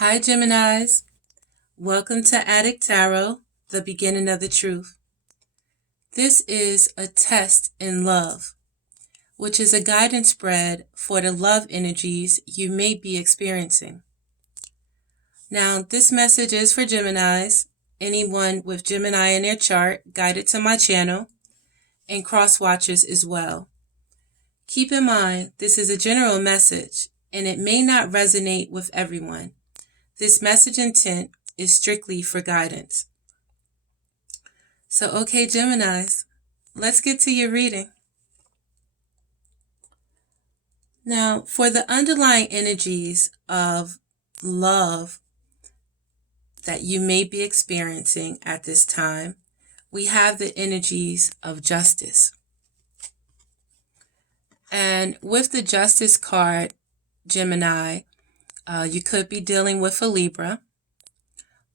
Hi, Geminis. Welcome to Adik Tarot, the beginning of the truth. This is a test in love, which is a guidance spread for the love energies you may be experiencing. Now, this message is for Geminis, anyone with Gemini in their chart guided to my channel, and cross watchers as well. Keep in mind, this is a general message, and it may not resonate with everyone. This message intent is strictly for guidance. So, okay, Geminis, let's get to your reading. Now, for the underlying energies of love that you may be experiencing at this time, we have the energies of justice. And with the justice card, Gemini, you could be dealing with a Libra,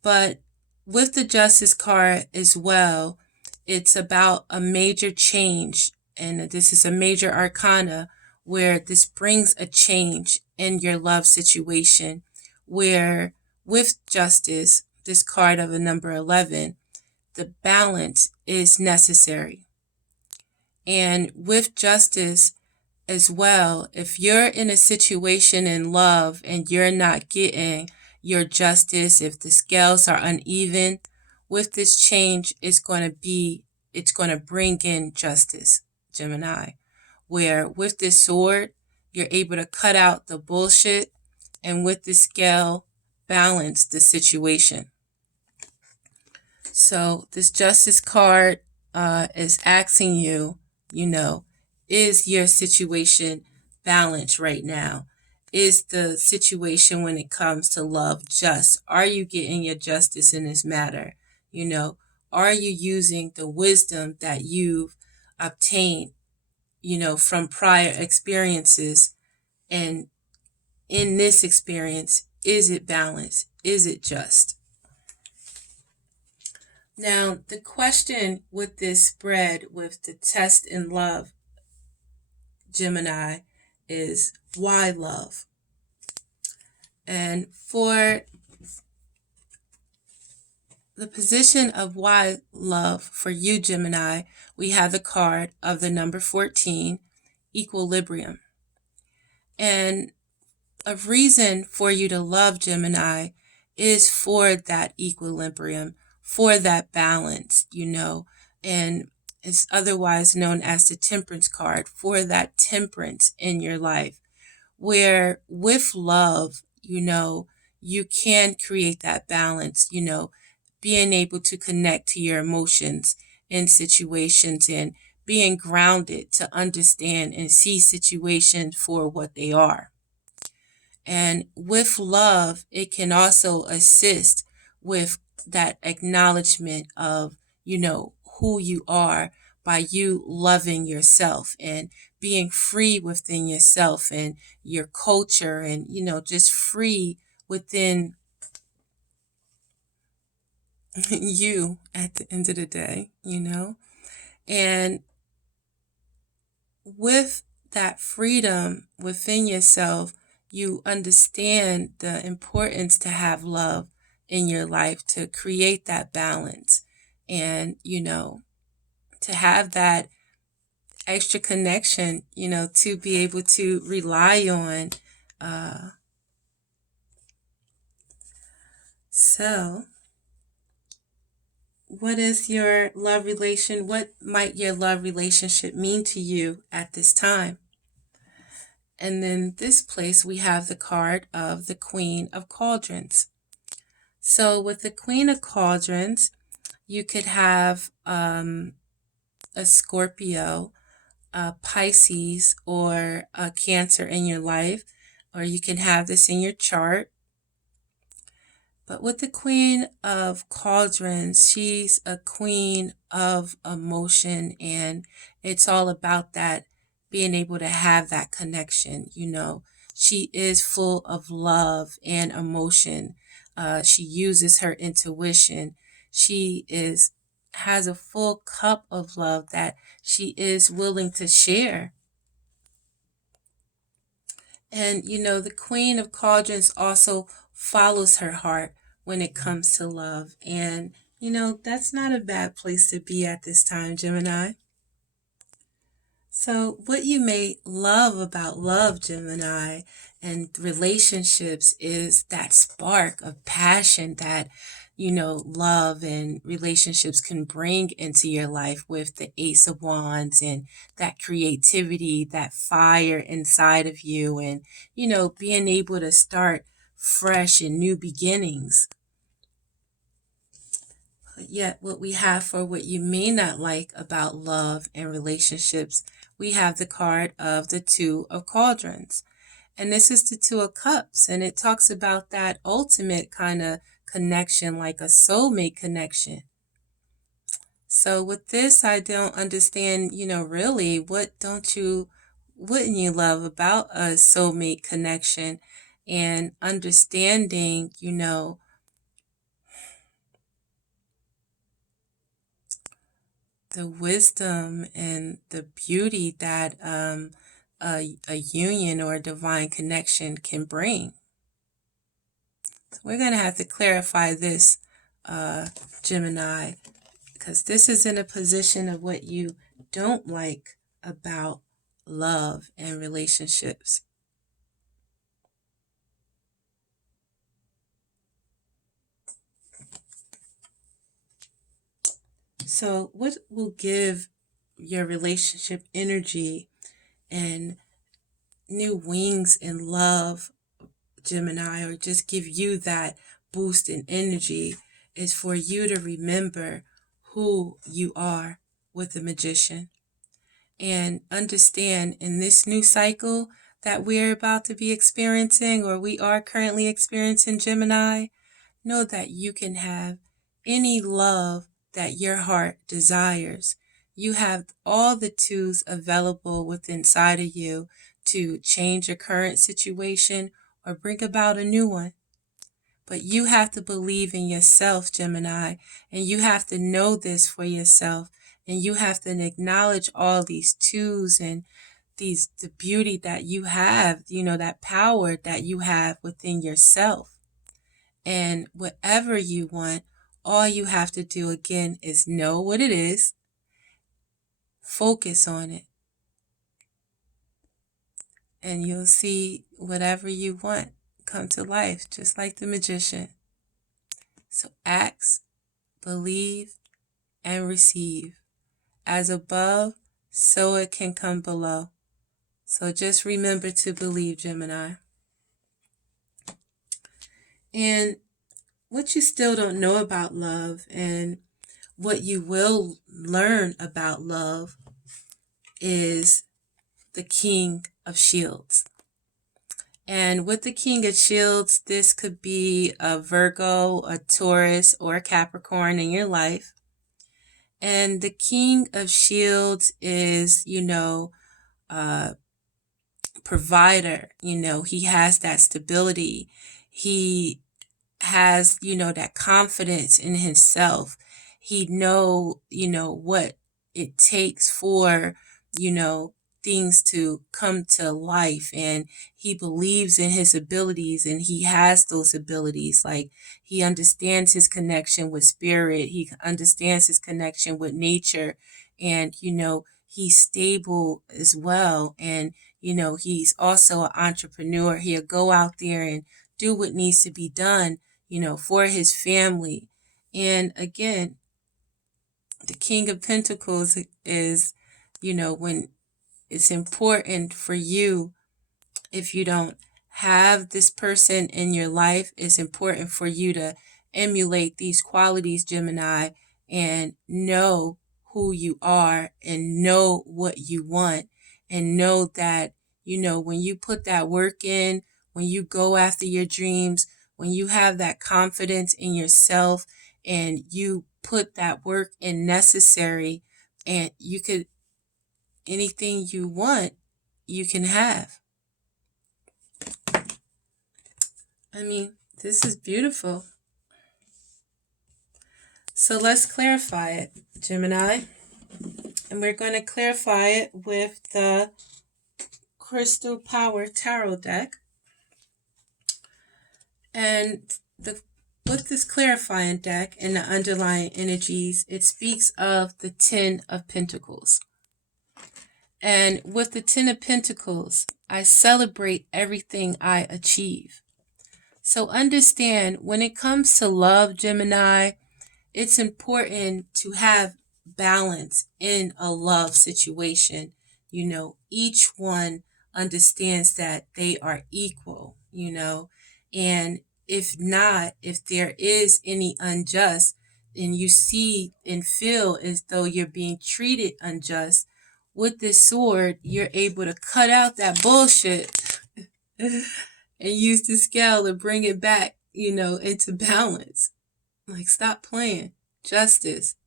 but with the justice card as well, it's about a major change, and this is a major arcana where this brings a change in your love situation, where with justice, this card of a number 11, the balance is necessary. And with justice as well, if you're in a situation in love and you're not getting your justice, if the scales are uneven, with this change, it's going to bring in justice, Gemini, where with this sword, you're able to cut out the bullshit, and with the scale, balance the situation. So this justice card is asking you, is your situation balanced right now? Is the situation when it comes to love just? Are you getting your justice in this matter? Are you using the wisdom that you've obtained, from prior experiences? And in this experience, is it balanced? Is it just? Now, the question with this spread with the test in love, Gemini, is why love? And for the position of why love for you, Gemini, we have the card of the number 14, equilibrium. And a reason for you to love, Gemini, is for that equilibrium, for that balance, and it's otherwise known as the temperance card, for that temperance in your life, where with love, you can create that balance, being able to connect to your emotions in situations and being grounded to understand and see situations for what they are. And with love, it can also assist with that acknowledgement of, who you are by you loving yourself and being free within yourself and your culture and, just free within you at the end of the day, And with that freedom within yourself, you understand the importance to have love in your life, to create that balance and, to have that extra connection, to be able to rely on. So, what is your love relation? What might your love relationship mean to you at this time? And then this place, we have the card of the Queen of Cauldrons. So with the Queen of Cauldrons, you could have a Scorpio, a Pisces, or a Cancer in your life, or you can have this in your chart. But with the Queen of Cauldrons, she's a queen of emotion, and it's all about that, being able to have that connection. She is full of love and emotion. She uses her intuition. She has a full cup of love that she is willing to share. And, the Queen of Cauldrons also follows her heart when it comes to love. And, that's not a bad place to be at this time, Gemini. So, what you may love about love, Gemini, and relationships is that spark of passion that, love and relationships can bring into your life with the Ace of Wands and that creativity, that fire inside of you, and, being able to start fresh and new beginnings. Yet, what we have for what you may not like about love and relationships, we have the card of the Two of Cauldrons. And this is the Two of Cups. And it talks about that ultimate kind of connection, like a soulmate connection. So, with this, I don't understand, really, wouldn't you love about a soulmate connection and understanding, the wisdom and the beauty that a union or a divine connection can bring. So we're going to have to clarify this, Gemini, because this is in a position of what you don't like about love and relationships. So, what will give your relationship energy and new wings in love, Gemini, or just give you that boost in energy is for you to remember who you are with the Magician and understand in this new cycle that we're about to be experiencing, or we are currently experiencing, Gemini, know that you can have any love that your heart desires. You have all the tools available within inside of you to change your current situation or bring about a new one. But you have to believe in yourself, Gemini, and you have to know this for yourself. And you have to acknowledge all these tools and the beauty that you have, that power that you have within yourself. And whatever you want, all you have to do again is know what it is, focus on it, and you'll see whatever you want come to life, just like the Magician. So ask, believe, and receive. As above, so it can come below. So just remember to believe, Gemini. And what you still don't know about love and what you will learn about love is the King of Shields. And with the King of Shields, this could be a Virgo, a Taurus, or a Capricorn in your life. And the King of Shields is, provider. He has that stability. He has, that confidence in himself. He what it takes for, you know, things to come to life, and he believes in his abilities, and he has those abilities. Like, he understands his connection with spirit, he understands his connection with nature, and he's stable as well. And he's also an entrepreneur. He'll go out there and do what needs to be done, for his family. And again, the King of Pentacles is, when it's important for you, if you don't have this person in your life, it's important for you to emulate these qualities, Gemini, and know who you are and know what you want, and know that, when you put that work in, when you go after your dreams, when you have that confidence in yourself and you put that work in necessary, and you could, anything you want, you can have. I mean, this is beautiful. So let's clarify it, Gemini. And we're going to clarify it with the Crystal Power Tarot deck. And with this clarifying deck and the underlying energies, it speaks of the Ten of Pentacles. And with the Ten of Pentacles, I celebrate everything I achieve. So understand, when it comes to love, Gemini, it's important to have balance in a love situation. Each one understands that they are equal, and if not, if there is any unjust, and you see and feel as though you're being treated unjust, with this sword, you're able to cut out that bullshit and use the scale to bring it back, into balance. Like, stop playing. Justice.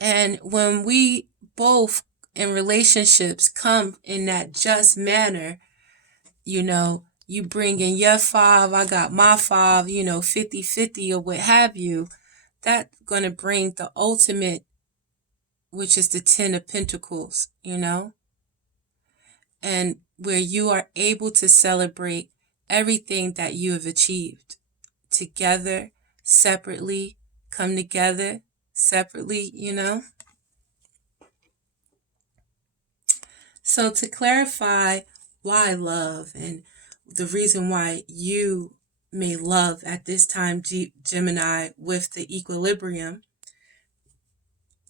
And when we both in relationships come in that just manner, you bring in your five, I got my five, 50-50 or what have you, that's going to bring the ultimate, which is the Ten of Pentacles, and where you are able to celebrate everything that you have achieved together, separately, come together separately, So to clarify why love and the reason why you may love at this time, Gemini, with the equilibrium,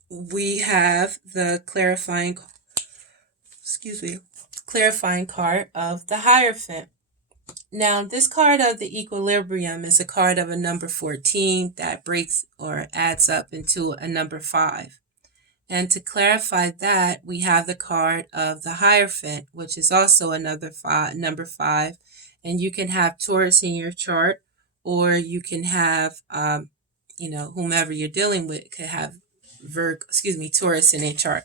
we have the clarifying card of the Hierophant. Now, this card of the equilibrium is a card of a number 14 that breaks or adds up into a number 5. And to clarify that, we have the card of the Hierophant, which is also another number 5. And you can have Taurus in your chart, or you can have, whomever you're dealing with could have Taurus in their chart.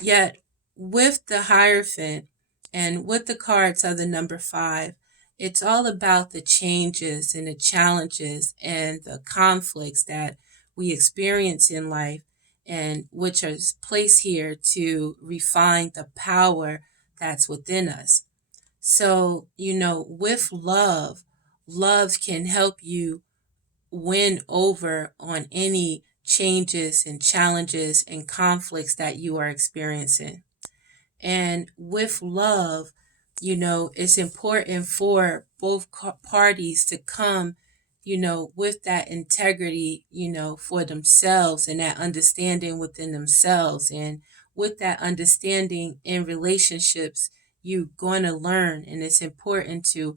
Yet, with the Hierophant and with the cards of the number 5, it's all about the changes and the challenges and the conflicts that we experience in life, and which is placed here to refine the power that's within us. So, with love can help you win over on any changes and challenges and conflicts that you are experiencing. And with love, it's important for both parties to come, with that integrity, for themselves, and that understanding within themselves. And with that understanding in relationships, you're going to learn. And it's important to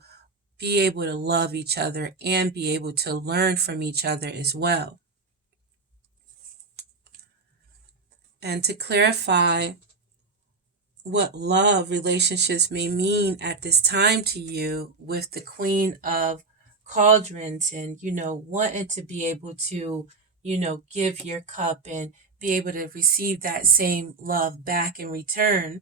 be able to love each other and be able to learn from each other as well. And to clarify what love relationships may mean at this time to you, with the Queen of Cauldrons, and wanting to be able to give your cup and be able to receive that same love back in return,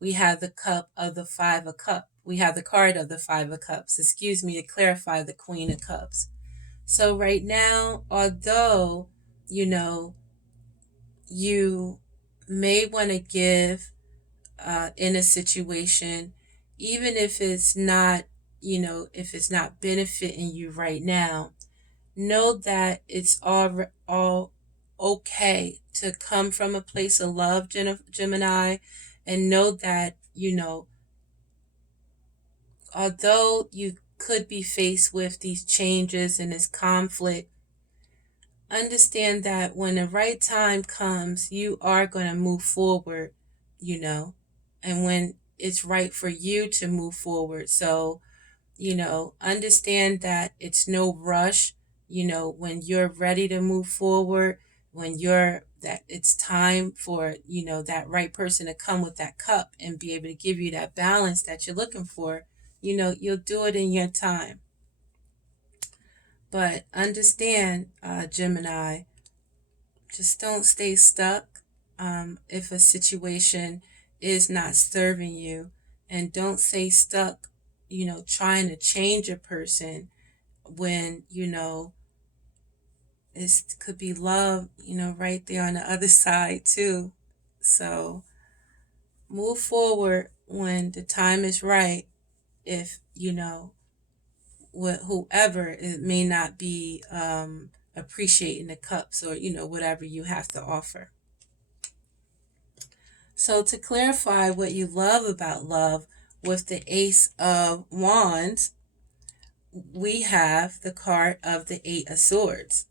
we have the cup of the 5 of Cups. We have the card of the 5 of Cups, to clarify the Queen of Cups. So right now, although you may want to give in a situation, even if it's not, benefiting you right now, know that it's all okay to come from a place of love, Gemini, and know that, although you could be faced with these changes and this conflict, understand that when the right time comes, you are going to move forward, and when it's right for you to move forward. So, understand that it's no rush, when you're ready to move forward, that it's time for, that right person to come with that cup and be able to give you that balance that you're looking for, you'll do it in your time. But understand, Gemini, just don't stay stuck if a situation is not serving you. And don't stay stuck, trying to change a person when, it could be love, right there on the other side too. So move forward when the time is right. If whoever, it may not be appreciating the cups, or whatever you have to offer. So to clarify what you love about love, with the Ace of Wands, we have the card of the Eight of Swords.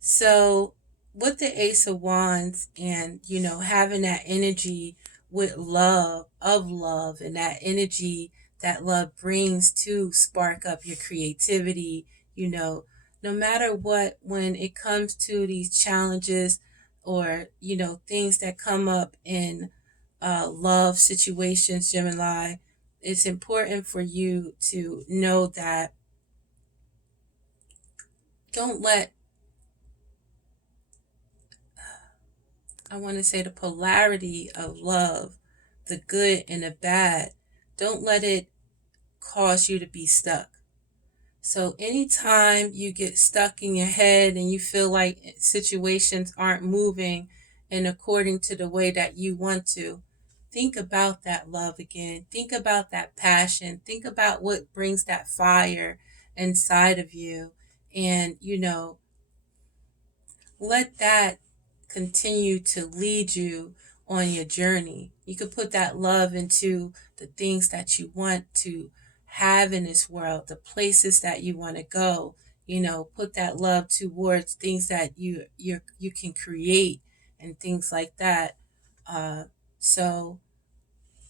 So with the Ace of Wands, and having that energy with love, and that energy that love brings to spark up your creativity, no matter what, when it comes to these challenges, or things that come up in love situations, Gemini, it's important for you to know that don't let, I want to say, the polarity of love, the good and the bad, don't let it cause you to be stuck. So anytime you get stuck in your head and you feel like situations aren't moving and according to the way that you want to, think about that love again. Think about that passion. Think about what brings that fire inside of you. And, let that continue to lead you on your journey. You could put that love into the things that you want to have in this world, the places that you want to go. Put that love towards things that you can create and things like that. So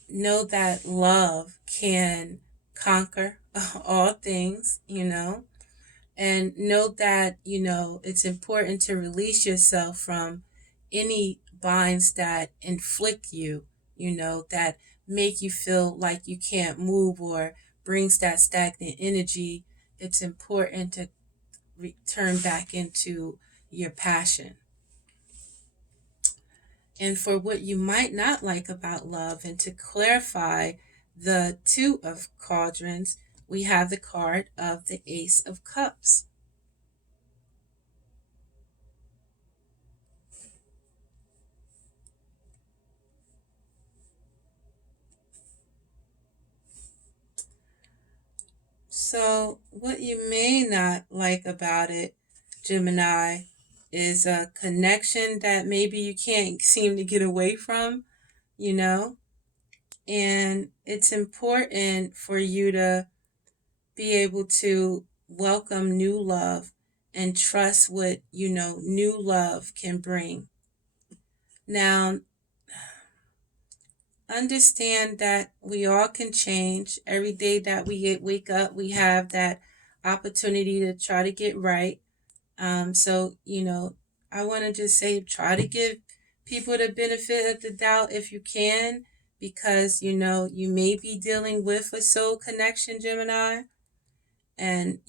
know that love can conquer all things. And know that it's important to release yourself from any binds that inflict you, that make you feel like you can't move, or brings that stagnant energy. It's important to return back into your passion. And for what you might not like about love, and to clarify the Two of Cauldrons, we have the card of the Ace of Cups. So, what you may not like about it, Gemini, is a connection that maybe you can't seem to get away from, you know? And it's important for you to be able to welcome new love and trust what, new love can bring. Now, understand that we all can change. Every day that we wake up, we have that opportunity to try to get right. So, I want to just say, try to give people the benefit of the doubt if you can, because, you may be dealing with a soul connection, Gemini. And,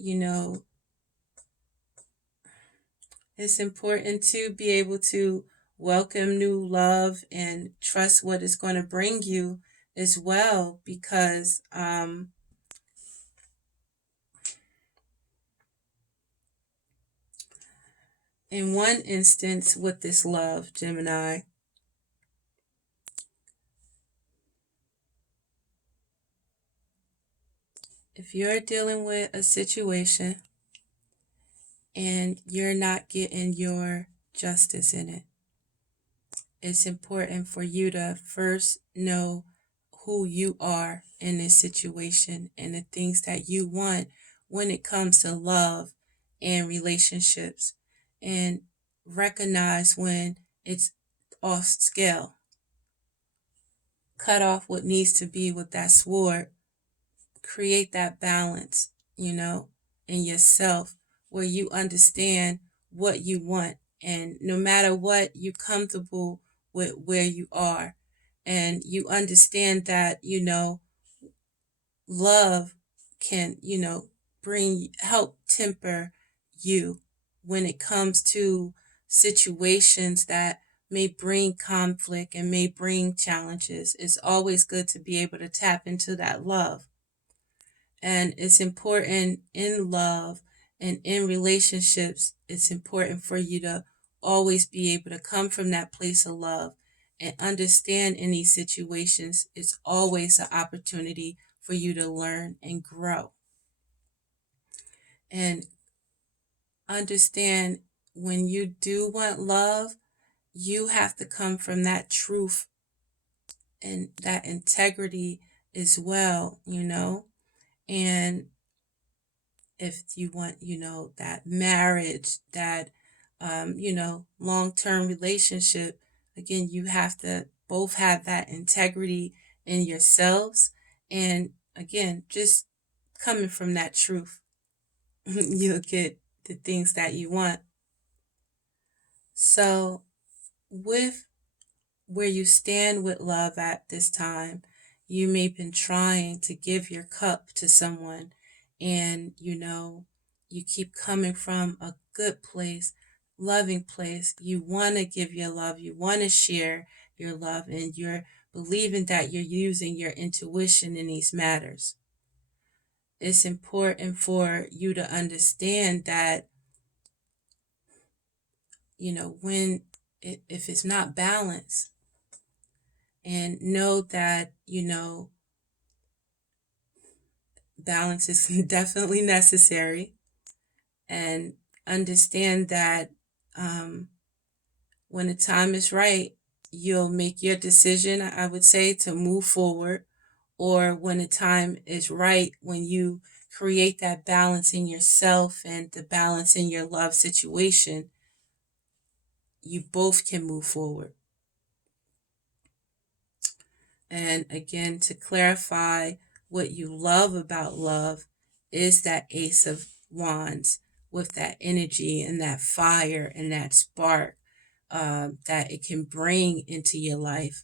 it's important to be able to welcome new love and trust what it's going to bring you as well, because in one instance with this love, Gemini, if you're dealing with a situation and you're not getting your justice in it, it's important for you to first know who you are in this situation and the things that you want when it comes to love and relationships, and recognize when it's off scale. Cut off what needs to be with that sword. Create that balance, in yourself, where you understand what you want, and no matter what, you're comfortable with where you are, and you understand that love can bring help temper you when it comes to situations that may bring conflict and may bring challenges. It's always good to be able to tap into that love. And it's important in love and in relationships, it's important for you to always be able to come from that place of love and understand in these situations, it's always an opportunity for you to learn and grow. And understand, when you do want love, you have to come from that truth and that integrity as well, And if you want, that marriage, that, long-term relationship, again, you have to both have that integrity in yourselves. And again, just coming from that truth, you'll get the things that you want. So, with where you stand with love at this time, you may have been trying to give your cup to someone, and you keep coming from a good place, loving place. You want to give your love, you want to share your love, and you're believing that you're using your intuition in these matters. It's important for you to understand that, when if it's not balanced, and know that, balance is definitely necessary, and understand that, when the time is right, you'll make your decision, I would say, to move forward, or when the time is right, when you create that balance in yourself and the balance in your love situation, you both can move forward. And again, to clarify, what you love about love is that Ace of Wands, with that energy and that fire and that spark, that it can bring into your life.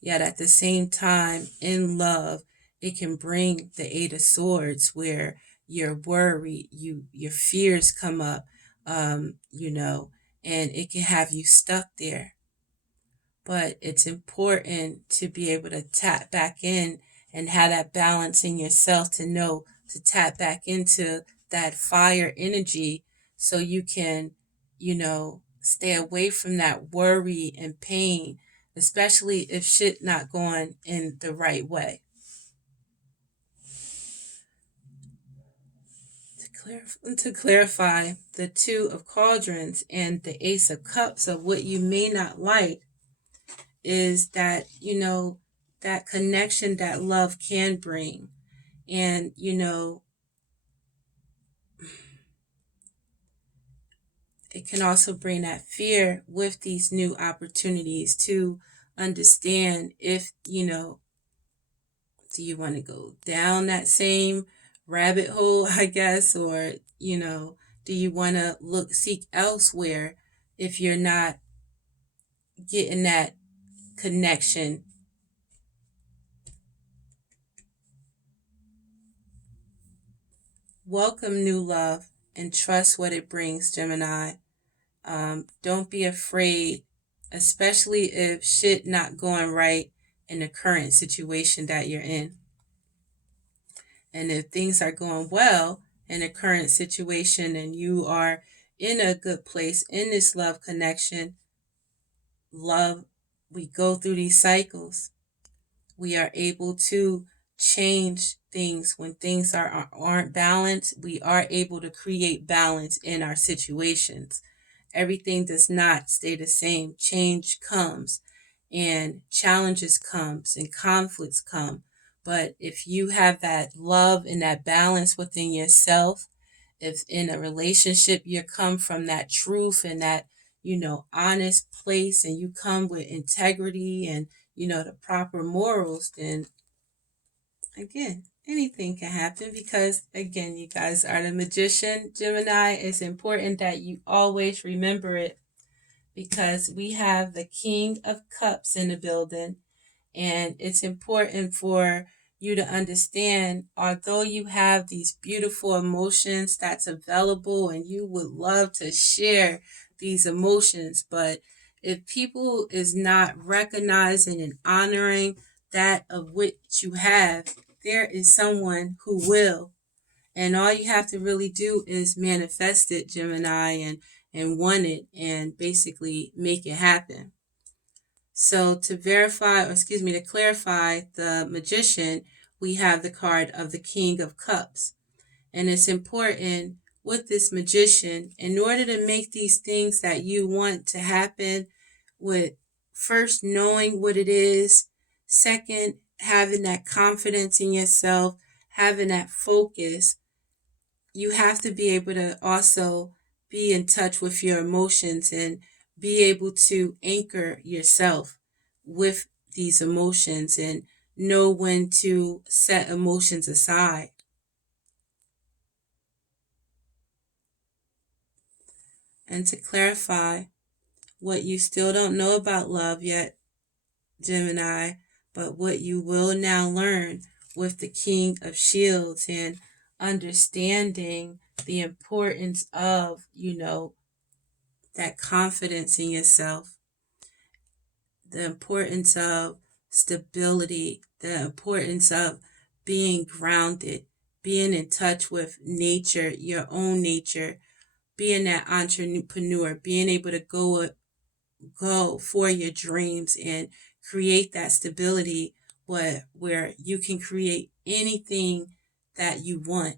Yet at the same time, in love, it can bring the Eight of Swords, where you're worried, your fears come up, and it can have you stuck there. But it's important to be able to tap back in and have that balance in yourself, to know to tap back into that fire energy, so you can, stay away from that worry and pain, especially if shit not going in the right way. To clarify, the Two of Cauldrons and the Ace of Cups of what you may not like is that, that connection that love can bring. And, it can also bring that fear with these new opportunities, to understand if, do you want to go down that same rabbit hole, I guess, or, do you want to seek elsewhere if you're not getting that connection. Welcome new love and trust what it brings, Gemini. Don't be afraid, especially if shit not going right in the current situation that you're in. And if things are going well in the current situation and you are in a good place in this love connection, love, we go through these cycles. We are able to change things when things aren't balanced. We are able to create balance in our situations. Everything does not stay the same. Change comes, and challenges comes, and conflicts come. But if you have that love and that balance within yourself, if in a relationship you come from that truth and that, honest place, and you come with integrity and, the proper morals, then again, anything can happen, because again, you guys are the magician, Gemini. It's important that you always remember it, because we have the King of Cups in the building, and it's important for you to understand, although you have these beautiful emotions that's available and you would love to share these emotions, but if people is not recognizing and honoring that of which you have, there is someone who will. And all you have to really do is manifest it, Gemini, and want it, and basically make it happen. So to to clarify the Magician, we have the card of the King of Cups. And it's important with this Magician, in order to make these things that you want to happen, with first knowing what it is, second, having that confidence in yourself, having that focus, you have to be able to also be in touch with your emotions and be able to anchor yourself with these emotions and know when to set emotions aside. And to clarify, what you still don't know about love yet, Gemini, but what you will now learn with the King of Shields and understanding the importance of, that confidence in yourself, the importance of stability, the importance of being grounded, being in touch with nature, your own nature, being that entrepreneur, being able to go for your dreams and create that stability where you can create anything that you want.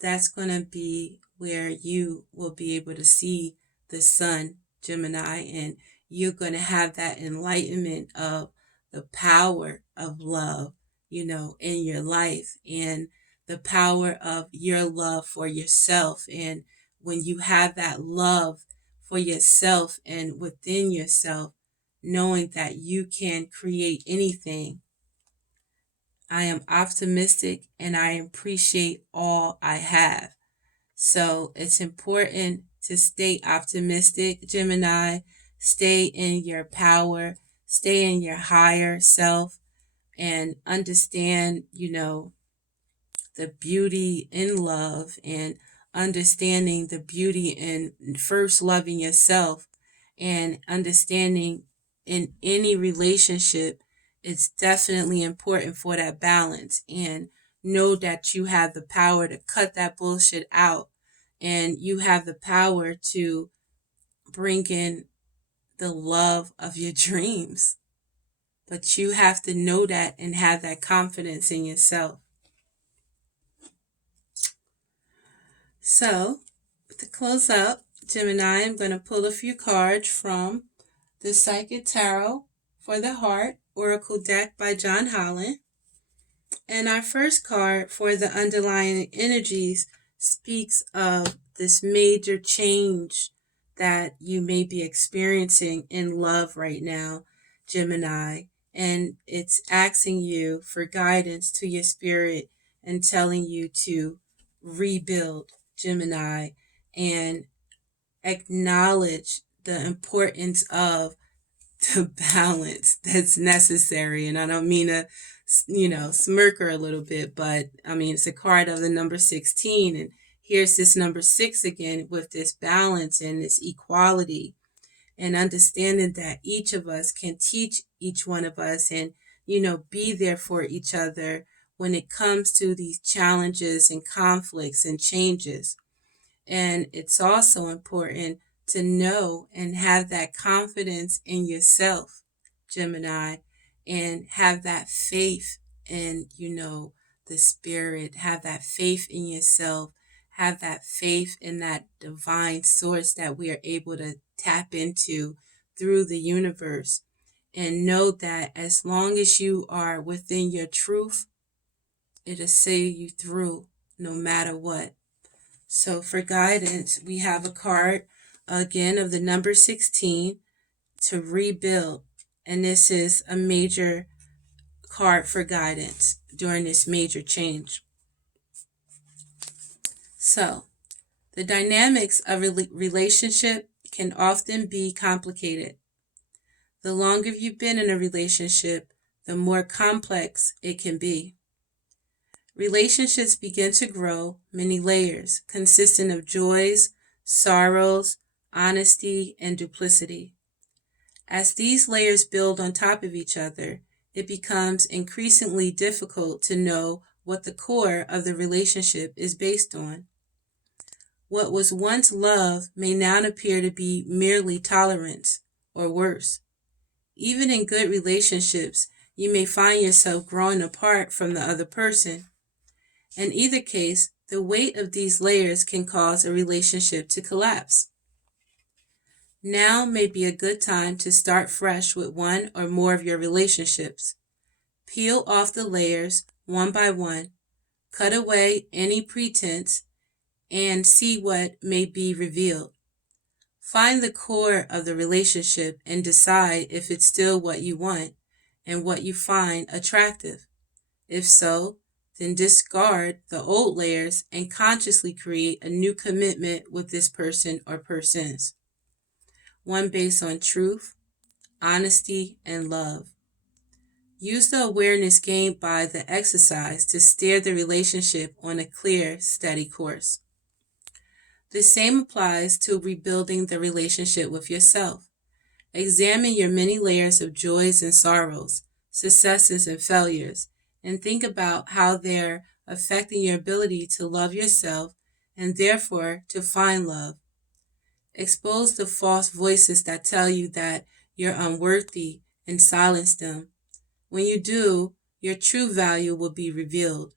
That's going to be where you will be able to see the sun, Gemini, and you're going to have that enlightenment of the power of love, in your life, and the power of your love for yourself. And when you have that love for yourself and within yourself, knowing that you can create anything, I am optimistic and I appreciate all I have. So it's important to stay optimistic, Gemini. Stay in your power, stay in your higher self, and understand, the beauty in love and understanding the beauty in first loving yourself and understanding in any relationship, it's definitely important for that balance, and know that you have the power to cut that bullshit out, and you have the power to bring in the love of your dreams. But you have to know that and have that confidence in yourself. So, to close up, Gemini, I'm going to pull a few cards from the Psychic Tarot for the Heart Oracle deck by John Holland. And our first card for the underlying energies speaks of this major change that you may be experiencing in love right now, Gemini. And it's asking you for guidance to your spirit and telling you to rebuild, Gemini, and acknowledge the importance of the balance that's necessary. And I don't mean to, smirk her a little bit, but I mean, it's a card of the number 16. And here's this number 6 again with this balance and this equality, and understanding that each of us can teach each one of us and, be there for each other when it comes to these challenges and conflicts and changes. And it's also important to know and have that confidence in yourself, Gemini, and have that faith in, the spirit, have that faith in yourself, have that faith in that divine source that we are able to tap into through the universe. And know that as long as you are within your truth, it'll see you through no matter what. So for guidance, we have a card again of the number 16, to rebuild. And this is a major card for guidance during this major change. So the dynamics of a relationship can often be complicated. The longer you've been in a relationship, the more complex it can be. Relationships begin to grow many layers, consisting of joys, sorrows, honesty, and duplicity. As these layers build on top of each other, it becomes increasingly difficult to know what the core of the relationship is based on. What was once love may now appear to be merely tolerance or worse. Even in good relationships, you may find yourself growing apart from the other person. In either case, the weight of these layers can cause a relationship to collapse. Now may be a good time to start fresh with one or more of your relationships. Peel off the layers one by one, cut away any pretense, and see what may be revealed. Find the core of the relationship and decide if it's still what you want and what you find attractive. If so, then discard the old layers and consciously create a new commitment with this person or persons. One based on truth, honesty, and love. Use the awareness gained by the exercise to steer the relationship on a clear, steady course. The same applies to rebuilding the relationship with yourself. Examine your many layers of joys and sorrows, successes and failures, and think about how they're affecting your ability to love yourself and therefore to find love. Expose the false voices that tell you that you're unworthy and silence them. When you do, your true value will be revealed.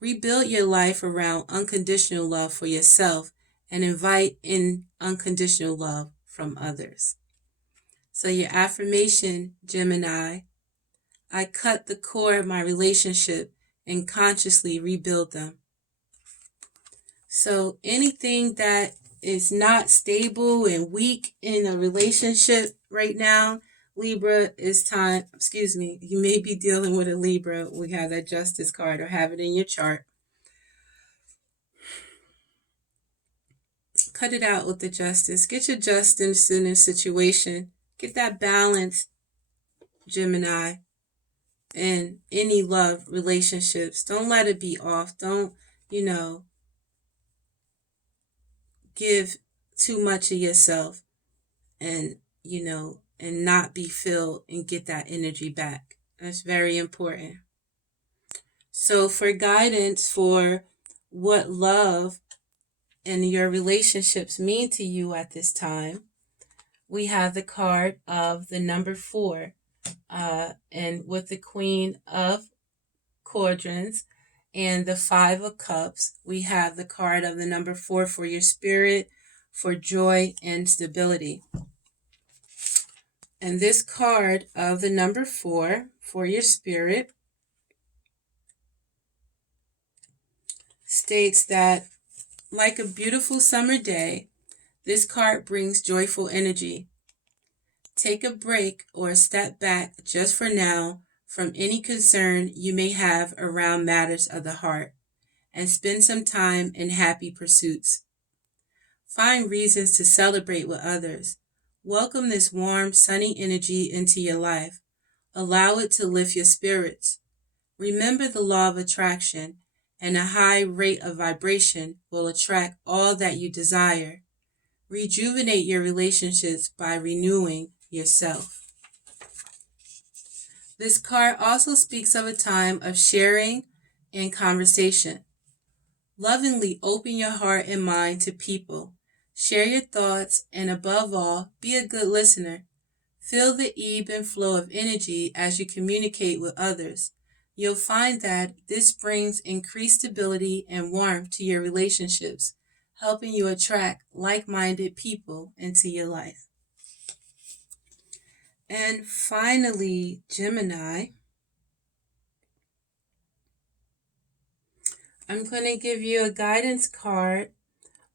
Rebuild your life around unconditional love for yourself and invite in unconditional love from others. So your affirmation, Gemini: I cut the core of my relationship and consciously rebuild them. So anything that is not stable and weak in a relationship right now, Libra, is time, you may be dealing with a Libra. We have that Justice card, or have it in your chart. Cut it out with the Justice. Get your justice in this situation. Get that balance, Gemini, in any love relationships. Don't let it be off. Don't, give too much of yourself and, and not be filled and get that energy back. That's very important. So for guidance for what love and your relationships mean to you at this time, we have the card of the number 4, and with the Queen of Quadrants and the 5 of Cups, we have the card of the number 4 for your spirit, for joy and stability. And this card of the number 4 for your spirit states that, like a beautiful summer day, this card brings joyful energy. Take a break or a step back just for now from any concern you may have around matters of the heart, and spend some time in happy pursuits. Find reasons to celebrate with others. Welcome this warm, sunny energy into your life. Allow it to lift your spirits. Remember the law of attraction, and a high rate of vibration will attract all that you desire. Rejuvenate your relationships by renewing yourself. This card also speaks of a time of sharing and conversation. Lovingly open your heart and mind to people. Share your thoughts, and above all, be a good listener. Feel the ebb and flow of energy as you communicate with others. You'll find that this brings increased stability and warmth to your relationships, helping you attract like-minded people into your life. And finally, Gemini, I'm going to give you a guidance card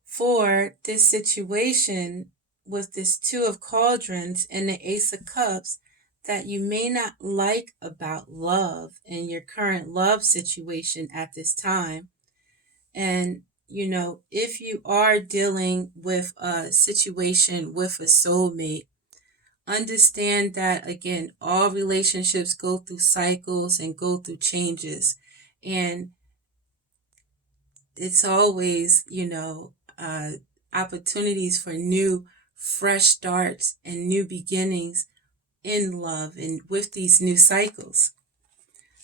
for this situation with this 2 of Cauldrons and the Ace of Cups that you may not like about love and your current love situation at this time. And, if you are dealing with a situation with a soulmate, understand that, again, all relationships go through cycles and go through changes. And it's always, opportunities for new, fresh starts and new beginnings in love and with these new cycles.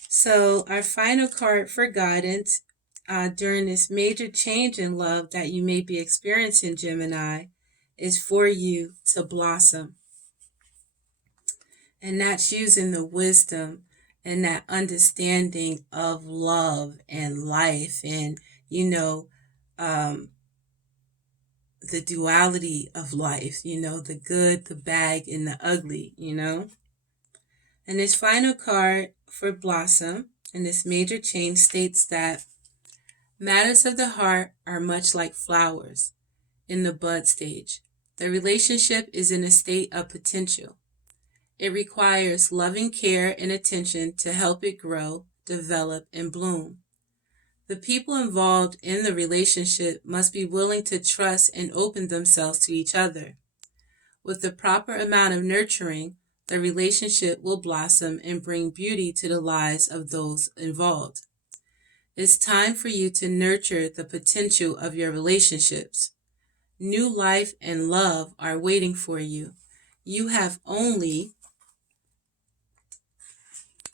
So our final card for guidance during this major change in love that you may be experiencing, Gemini, is for you to blossom. And that's using the wisdom and that understanding of love and life and, um, the duality of life, the good, the bad, and the ugly. And this final card for Blossom in this major change states that matters of the heart are much like flowers in the bud stage. The relationship is in a state of potential. It requires loving care and attention to help it grow, develop, and bloom. The people involved in the relationship must be willing to trust and open themselves to each other. With the proper amount of nurturing, the relationship will blossom and bring beauty to the lives of those involved. It's time for you to nurture the potential of your relationships. New life and love are waiting for you. You have only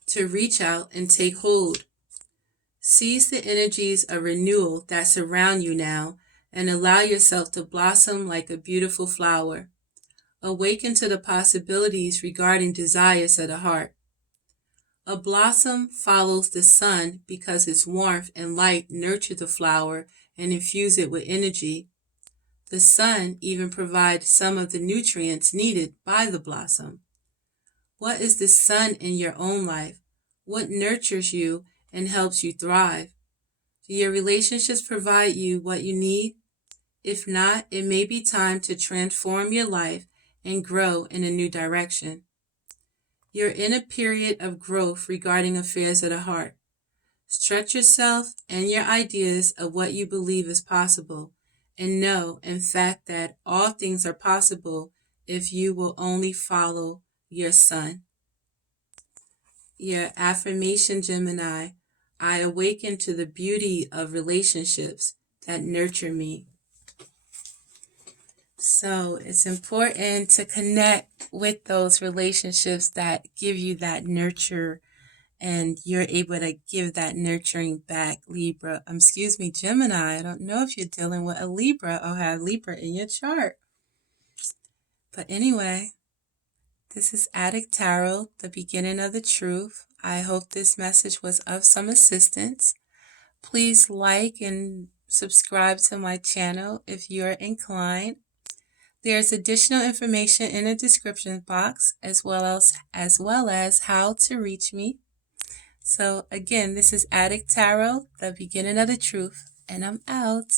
to reach out and take hold. Seize the energies of renewal that surround you now and allow yourself to blossom like a beautiful flower. Awaken to the possibilities regarding desires of the heart. A blossom follows the sun because its warmth and light nurture the flower and infuse it with energy. The sun even provides some of the nutrients needed by the blossom. What is the sun in your own life? What nurtures you and helps you thrive? Do your relationships provide you what you need? If not, it may be time to transform your life and grow in a new direction. You're in a period of growth regarding affairs of the heart. Stretch yourself and your ideas of what you believe is possible, and know, in fact, that all things are possible if you will only follow your sun. Your affirmation, Gemini: I awaken to the beauty of relationships that nurture me. So it's important to connect with those relationships that give you that nurture, and you're able to give that nurturing back, Gemini. I don't know if you're dealing with a Libra or have Libra in your chart. But anyway, this is Adik Tarot, the beginning of the truth. I hope this message was of some assistance. Please like and subscribe to my channel if you're inclined. There's additional information in the description box as well as how to reach me. So again, this is Adik Tarot, the beginning of the truth, and I'm out.